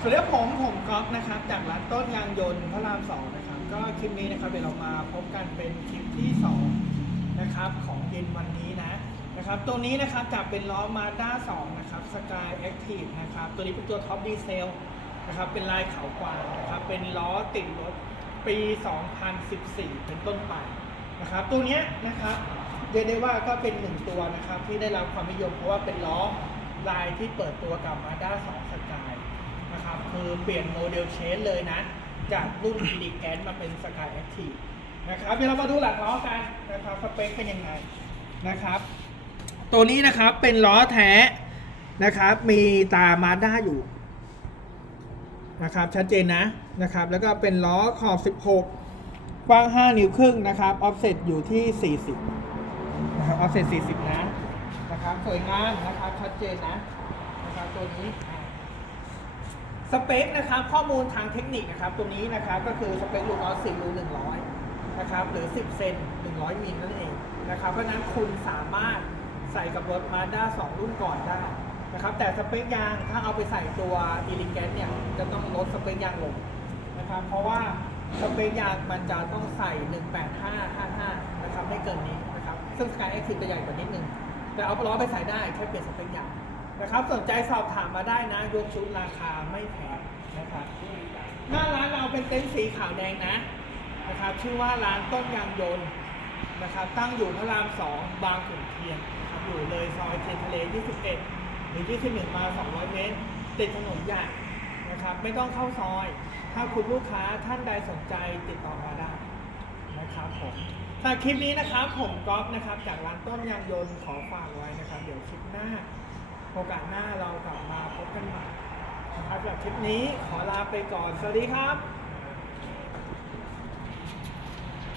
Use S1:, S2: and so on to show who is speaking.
S1: สวัสดีครับผมผมก๊อฟนะครับจากร้านต้นยางยนต์พระรามสองนะครับก็คลิปนี้นะครับเดี๋ยวเรามาพบกันเป็นคลิปที่สองนะครับของเย็นวันนี้นะนะครับตัวนี้นะครับจะเป็นล้อมาด้า2นะครับสกายแอคทีฟนะครับตัวนี้เป็นตัวท็อปดีเซลนะครับเป็นลายเขากวางนะครับเป็นล้อติดรถปี 2014 เป็นต้นไปนะครับตัวเนี้ยนะครับเรียกได้ว่าก็เป็นหนึ่งตัวนะครับที่ได้รับความนิยมเพราะว่าเป็นล้อลายที่เปิดตัวกับมาด้า2สกาย เปลี่ยนโมเดลเชนเลยนะ จากรุ่น e l e g a n t มาเป็น Sky Active นะครับเดี๋ยวเรามาดูหลังล้อกันนะครับสเปคเป็นยังไงนะครับ ตัวนี้นะครับเป็นล้อแท้นะครับ มีตามาด้าอยู่นะครับชัดเจนนะนะครับ แล้วก็เป็นล้อขอบ 16 กว้าง 5 นิ้วครึ่งนะครับออฟเซตอยู่ที่ 40นะครับออฟเซต40 นะนะครับสวยงามนะครับชัดเจนนะนะครับตัวนี้ สเปคนะครับข้อมูลทางเทคนิคนะครับตัวนี้นะครับก็คือสเปคลูกล้อ4รู100นะครับหรือ 10 เซน100 มิลนั่นเองนะครับ เพราะนั้นคุณสามารถใส่กับรถมาด้า2รุ่นก่อนได้นะครับ แต่สเปคยางถ้าเอาไปใส่ตัว e l e g a n t เนี่ย จะต้องลดสเปคยางลงนะครับ เพราะว่าสเปคยางมันจะต้องใส่ 18555 นะครับไม่เกินนี้นะครับ ซึ่ง Sky Active จะใหญ่กว่านิดนึง แต่เอาล้อไปใส่ได้แค่เปลี่ยนสเปคยาง นะครับสนใจสอบถามมาได้นะ ยกชุดราคาไม่แพงนะครับหน้าร้านเราเป็นเต็นท์สีขาวแดงนะนะครับชื่อว่าร้านต้นยางยนต์นะครับตั้งอยู่พระรามสองบางขุนเทียนครับอยู่เลยซอยเทียนทะเล 21 หรือ 21 มา 200 เมตร ติดถนนใหญ่นะครับไม่ต้องเข้าซอย ถ้าคุณลูกค้าท่านใดสนใจติดต่อมาได้นะครับผมถ้าคลิปนี้นะครับผมก๊อฟนะครับจากร้านต้นยางยนต์ขอฝากไว้นะครับ เดี๋ยวคลิปหน้า โอกาสหน้าเรากลับมาพบกันใหม่นะครับสำหรับคลิปนี้ขอลาไปก่อน สวัสดีครับ